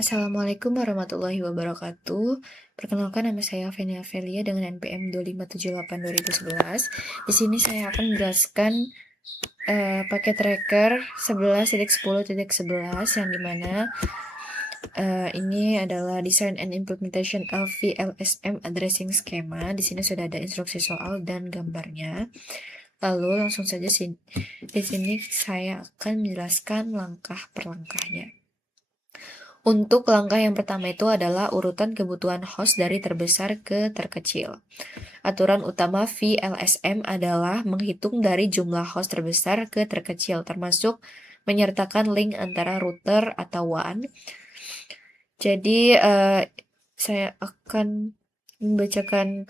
Assalamualaikum warahmatullahi wabarakatuh. Perkenalkan nama saya Venia Velia dengan NPM 2578-2011. Di sini saya akan menjelaskan paket tracker 11.10.11 yang dimana ini adalah Design and Implementation of VLSM Addressing Schema. Di sini sudah ada instruksi soal dan gambarnya. Lalu langsung saja di sini saya akan menjelaskan langkah per langkahnya. Untuk langkah yang pertama itu adalah urutan kebutuhan host dari terbesar ke terkecil. Aturan utama VLSM adalah menghitung dari jumlah host terbesar ke terkecil, termasuk menyertakan link antara router atau WAN. Jadi, saya akan membacakan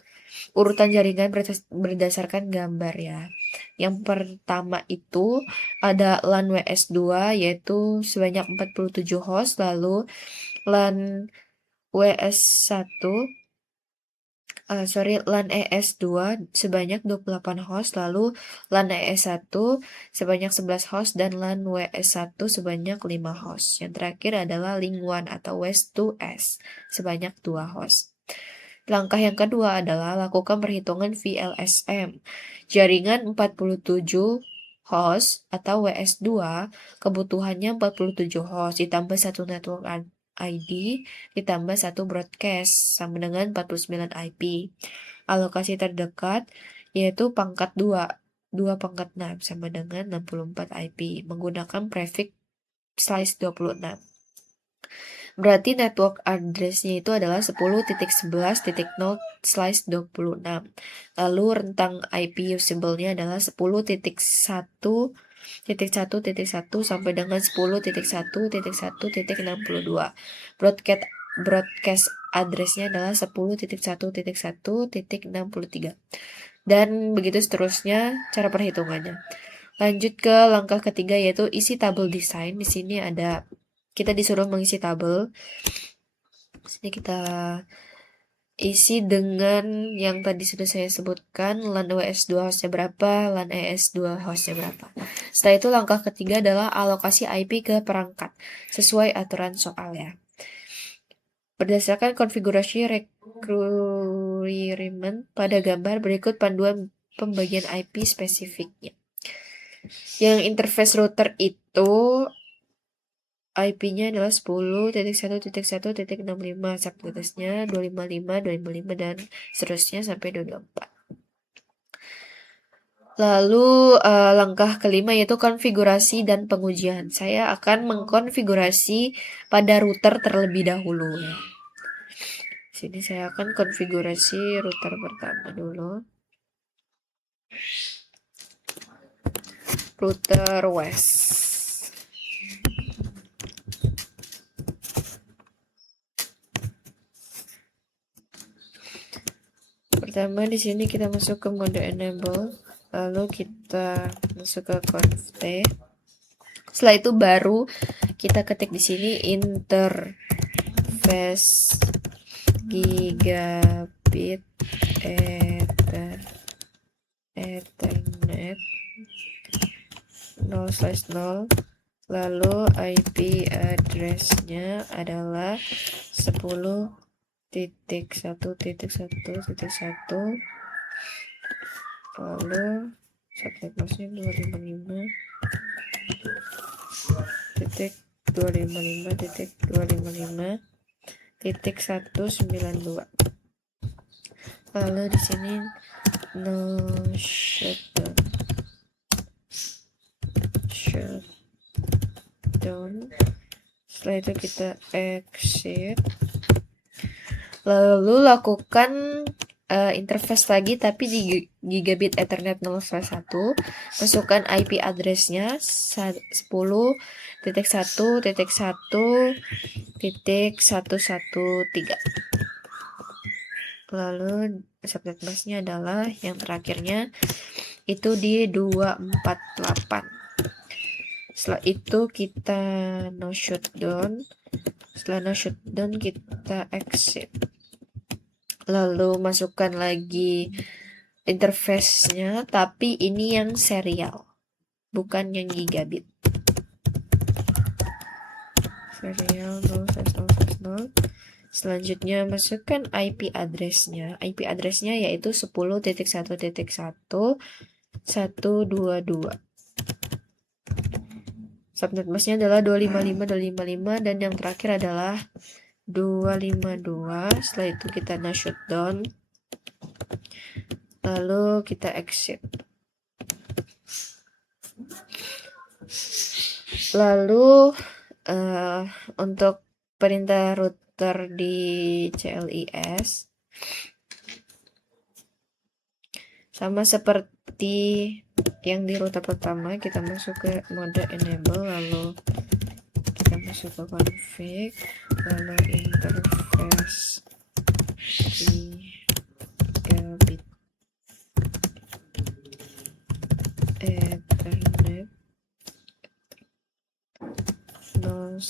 urutan jaringan berdasarkan gambar ya. Yang pertama itu ada LAN WS2 yaitu sebanyak 47 host, lalu LAN LAN ES2 sebanyak 28 host, lalu LAN ES1 sebanyak 11 host, dan LAN WS1 sebanyak 5 host. Yang terakhir adalah link 1 atau WES2S sebanyak 2 host. Langkah yang kedua adalah lakukan perhitungan VLSM. Jaringan 47 host atau WS2, kebutuhannya 47 host ditambah 1 network ID ditambah 1 broadcast sama dengan 49 IP. Alokasi terdekat yaitu pangkat 2 pangkat 6 sama dengan 64 IP menggunakan prefix slice 26. Berarti network address-nya itu adalah 10.11.0/26. Lalu rentang IP usable-nya adalah 10.1.1.1 sampai dengan 10.1.1.62. Broadcast address-nya adalah 10.1.1.63. Dan begitu seterusnya cara perhitungannya. Lanjut ke langkah ketiga yaitu isi tabel desain. Di sini kita disuruh mengisi tabel. Sini kita isi dengan yang tadi sudah saya sebutkan, LAN WS2 hostnya berapa, LAN ES2 hostnya berapa. Setelah itu langkah ketiga adalah alokasi IP ke perangkat, sesuai aturan soal ya. Berdasarkan konfigurasi requirement pada gambar berikut panduan pembagian IP spesifiknya. Yang interface router itu IP-nya adalah 10.1.1.65, subnetnya 255, 255, dan seterusnya sampai 224. Lalu langkah kelima yaitu konfigurasi dan pengujian. Saya akan mengkonfigurasi pada router terlebih dahulu. Sini saya akan konfigurasi router pertama dulu. Router WES. Pertama di sini kita masuk ke mode enable, lalu kita masuk ke conf-t. Setelah itu baru kita ketik di sini interface gigabit ethernet 0/0, lalu IP address-nya adalah 10.1.1.1, lalu subnet masknya 255.255.255.192. Lalu di sini no shutdown. Setelah itu kita exit. Lalu lakukan interface lagi tapi di gigabit ethernet 0/1. Masukkan IP address-nya 10.1.1.113. Lalu subnet masknya adalah yang terakhirnya itu di 248. Setelah itu kita no shutdown. Setelah no shutdown kita exit. Lalu masukkan lagi interface-nya, tapi ini yang serial, bukan yang gigabit. serial 0/0/0. Selanjutnya masukkan IP address-nya. IP address-nya yaitu 10.1.1.122. Subnet mask-nya adalah 255 dan yang terakhir adalah 252. Setelah itu kita shutdown. Lalu kita exit. Lalu untuk perintah router di CLIS sama seperti yang di router pertama, kita masuk ke mode enable, lalu kita masuk ke config, lalu interface gigabit Ethernet 0/0,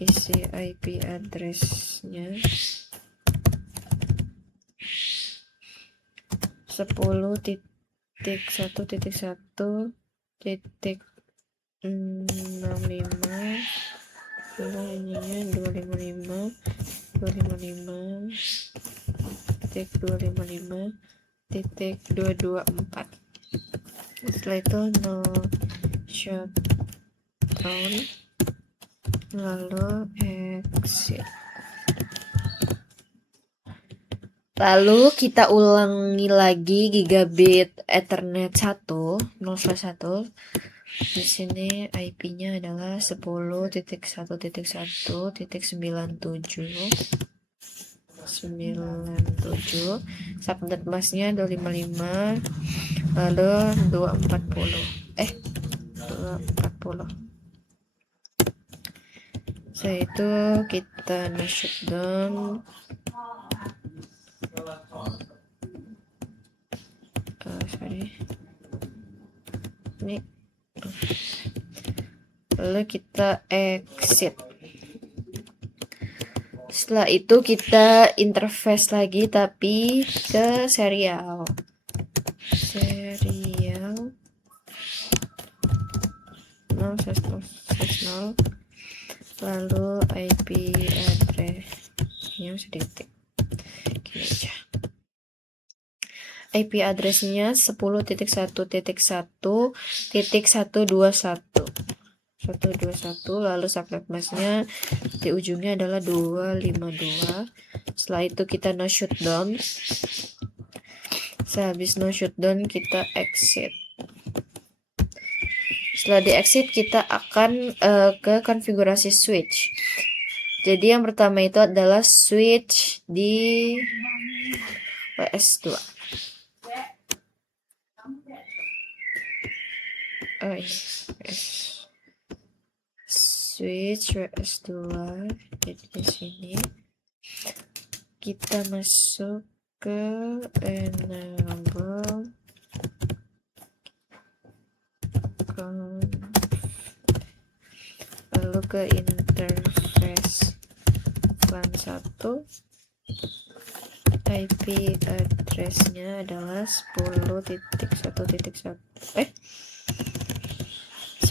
isi IP address-nya 10.1.1.65, ininya 255.254. Setelah itu no shutdown, lalu exit. Lalu kita ulangi lagi gigabit Ethernet 1/1. Di sini IP-nya adalah 10.1.1.97. Subnet mask-nya 255, lalu 240. Setelah itu kita shutdown. Ini. Lalu kita exit. Setelah itu kita interface lagi tapi ke serial 0/0/0, lalu IP address-nya sedikit gini aja. IP address-nya 10.1.1.121, lalu subnet mask-nya di ujungnya adalah 252. Setelah itu kita no shutdown. Sehabis no shutdown kita exit. Setelah di exit kita akan ke konfigurasi switch. Jadi yang pertama itu adalah switch di WS2. Switch WS2. Jadi di sini kita masuk ke enable, lalu ke interface LAN 1. IP address-nya adalah 10.1.1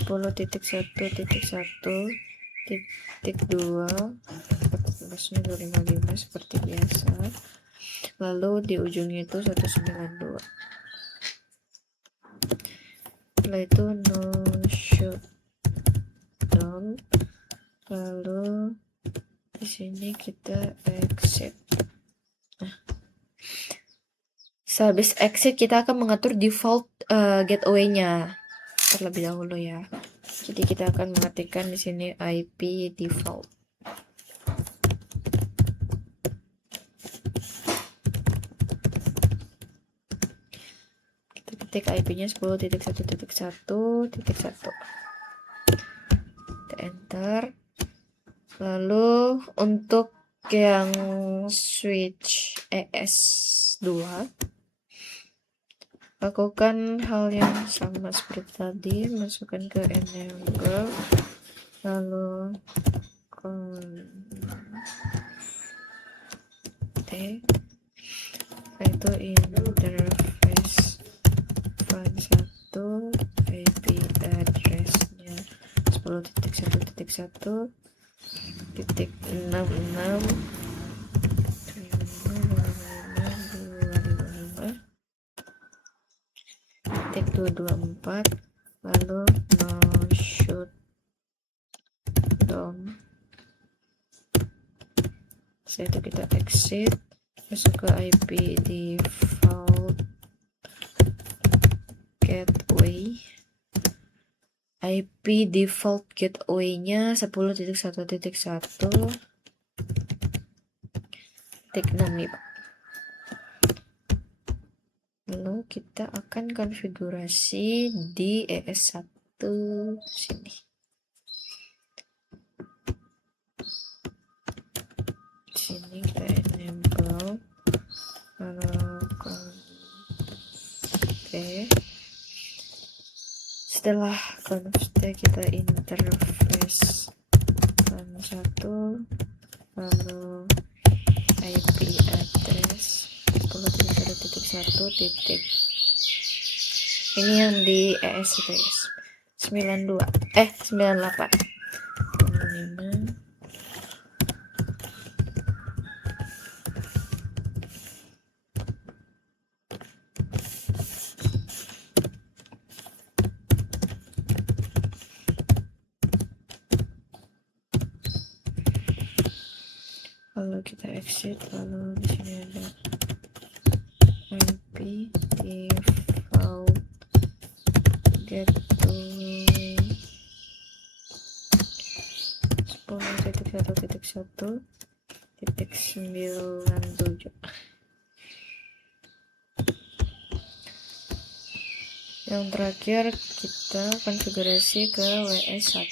10.1.1.2, maksudnya 255 seperti biasa, lalu di ujungnya itu 192. Setelah itu no shutdown, lalu di sini kita exit. Sehabis exit kita akan mengatur default gateway-nya terlebih dahulu ya. Jadi kita akan mengetikkan di sini IP default. Kita ketik IP-nya 10.1.1.1. Kita enter. Lalu untuk yang switch ES2, lakukan hal yang sama seperti tadi, masukkan ke enable, lalu itu interface LAN 1, IP address-nya 10.1.1.1. 1.1.66 224, lalu no shoot down. Setelah itu kita exit, masuk ke IP default gateway. IP default gateway-nya 10.1.1.6 nih, Pak. Lalu kita akan konfigurasi di ES1 sini. Sini kita enable, lalu conft. Setelah conft kita interface LAN 1, lalu IP address 10.1.1. Ini yang di ES itu, guys. 98. 5. Lalu kita exit, lalu di sini ada IP default gateway 10.1.1.97. Yang terakhir kita konfigurasi ke WS1.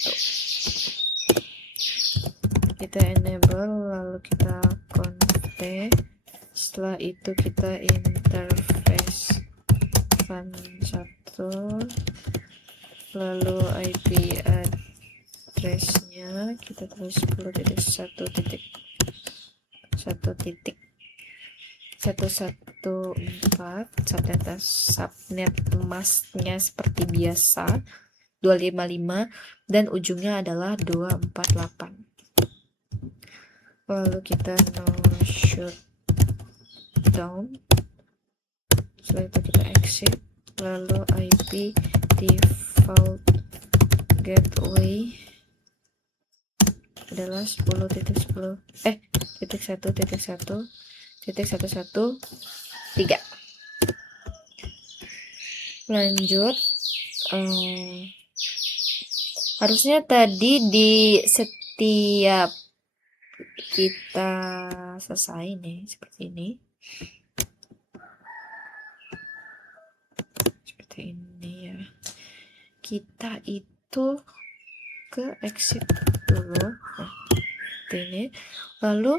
Kita enable, lalu kita conft. Setelah itu kita interface LAN 1, lalu IP address-nya kita tulis 10.1.1.114, subnet masknya seperti biasa 255 dan ujungnya adalah 248. Lalu kita no shoot down. Setelah itu kita exit, lalu IP default gateway adalah 10.1.1.113. Lanjut, harusnya tadi di setiap kita selesai nih seperti ini, ya, kita itu ke exit dulu, ini, lalu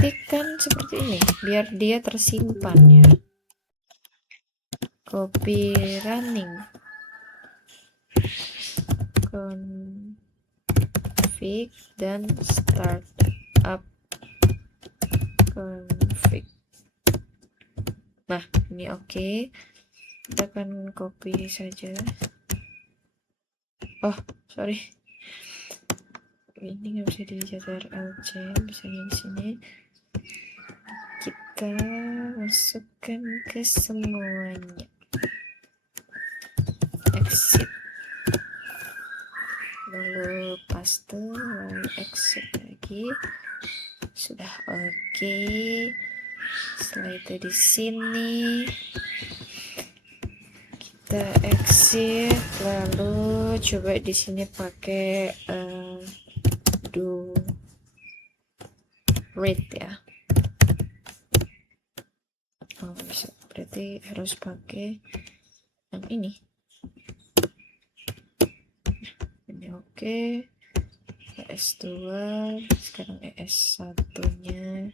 ketikkan seperti ini biar dia tersimpan, ya. Copy running config dan start up config. Nah, ini oke. Kita akan copy saja. Oh, sorry. Ini nggak bisa dilihat RLC, misalnya di sini. Kita masukkan ke semuanya. Exit. Lalu paste, lalu exit lagi. Sudah oke. Setelah itu di sini kita exit, lalu coba di sini pakai do read, ya. Oh, bisa, berarti harus pakai yang ini. Ini oke. ES2, sekarang ES1-nya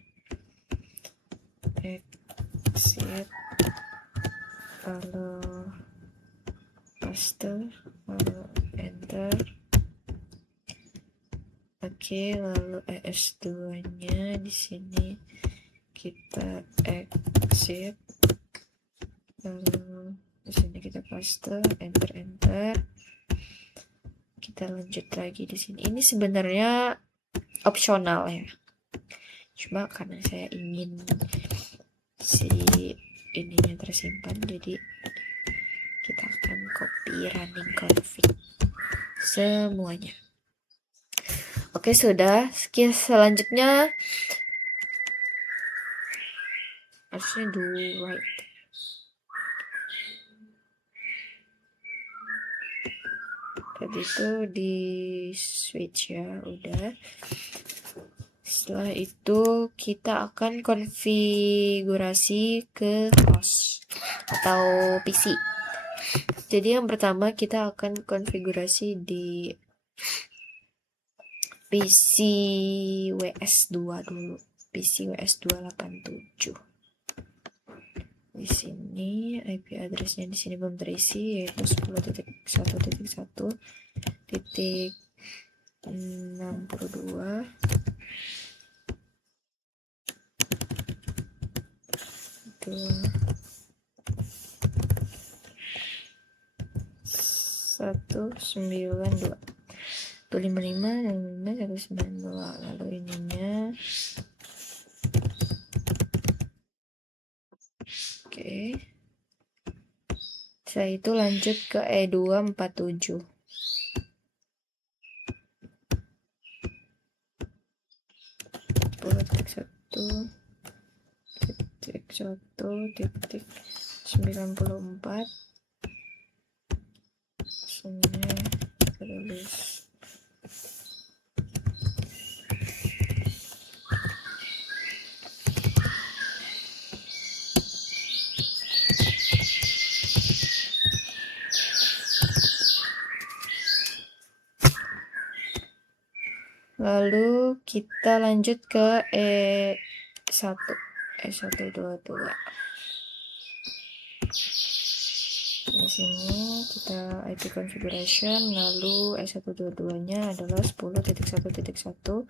exit, lalu paste, lalu enter. Oke, lalu ES2-nya di sini kita exit, lalu di sini kita paste, enter. Kita lanjut lagi di sini. Ini sebenarnya opsional ya. Cuma karena saya ingin si ininya tersimpan, jadi kita akan copy running config semuanya. Oke, sudah. Selanjutnya harusnya do right. Tadi itu di switch ya, udah. Setelah itu kita akan konfigurasi ke host atau PC. Jadi yang pertama kita akan konfigurasi di PC WS2 dulu. PC WS2 87. Di sini IP addressnya di sini belum terisi, yaitu 10.1.1.62 itu 192 155 192. Lalu ininya oke. Setelah itu lanjut ke E247. titik 94 sini tulis lalu kita lanjut ke E1 E122. Di sini kita IP configuration, lalu E122-nya adalah 10.1.1.110.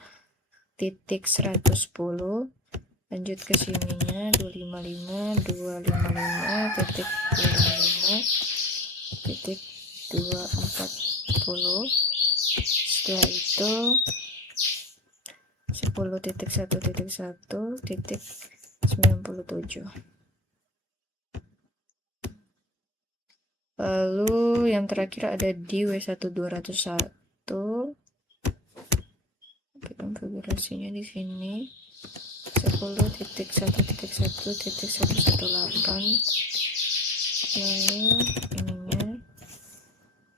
Lanjut ke sininya 255.255.240. Setelah itu 10.1.1.97. Lalu yang terakhir ada di W1201. Konfigurasinya di sini 10.1.1.118. Lalu ininya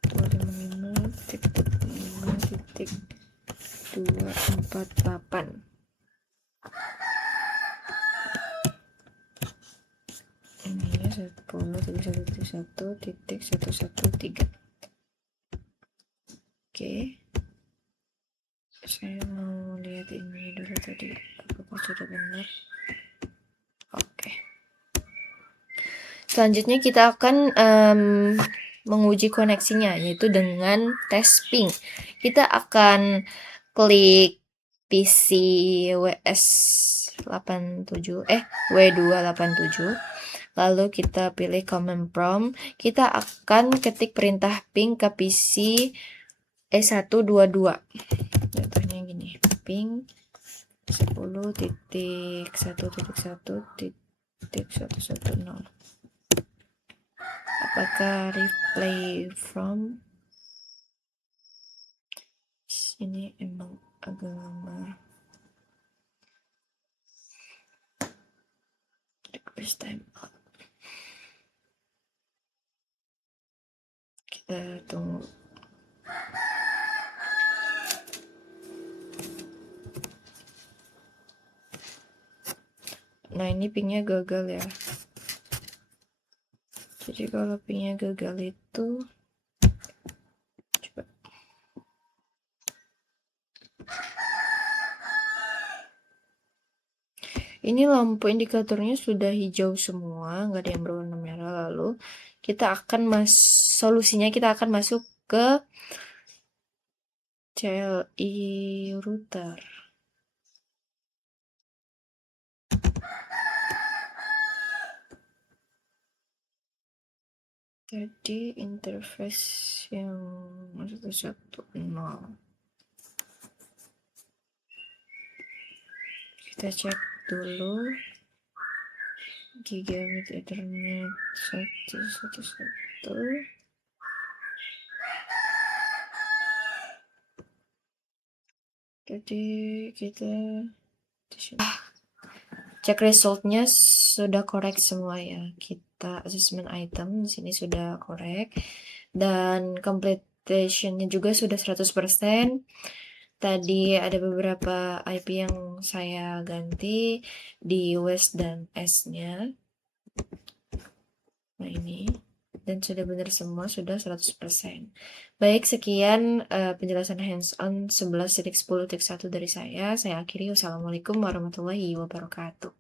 255.248. Ininya 10.1.1.113. Oke. Saya mau lihat ini dulu tadi apakah sudah benar. Oke. Selanjutnya kita akan menguji koneksinya, yaitu dengan tes ping. Kita akan klik PC W287, lalu kita pilih command prompt. Kita akan ketik perintah ping ke PC E122. Contohnya gini, ping 10.1.1.110. Apakah replay from sini emang agak lama. Request time out. Kita tunggu. Nah, ini pingnya gagal ya. Jadi kalau pingnya gagal itu coba. Ini lampu indikatornya sudah hijau semua, nggak ada yang berwarna merah. Lalu kita akan solusinya kita akan masuk ke CLI router. Jadi interface yang 110. Kita cek dulu. Gigabit Ethernet 111. Jadi kita cek resultnya sudah correct semua ya. Kita assessment item di sini sudah correct dan completionnya juga sudah 100%. Tadi ada beberapa IP yang saya ganti di West dan S-nya. Nah ini, dan sudah benar semua, sudah 100%. Baik, sekian penjelasan hands-on 11.10.1 dari saya. Saya akhiri. Wassalamualaikum warahmatullahi wabarakatuh.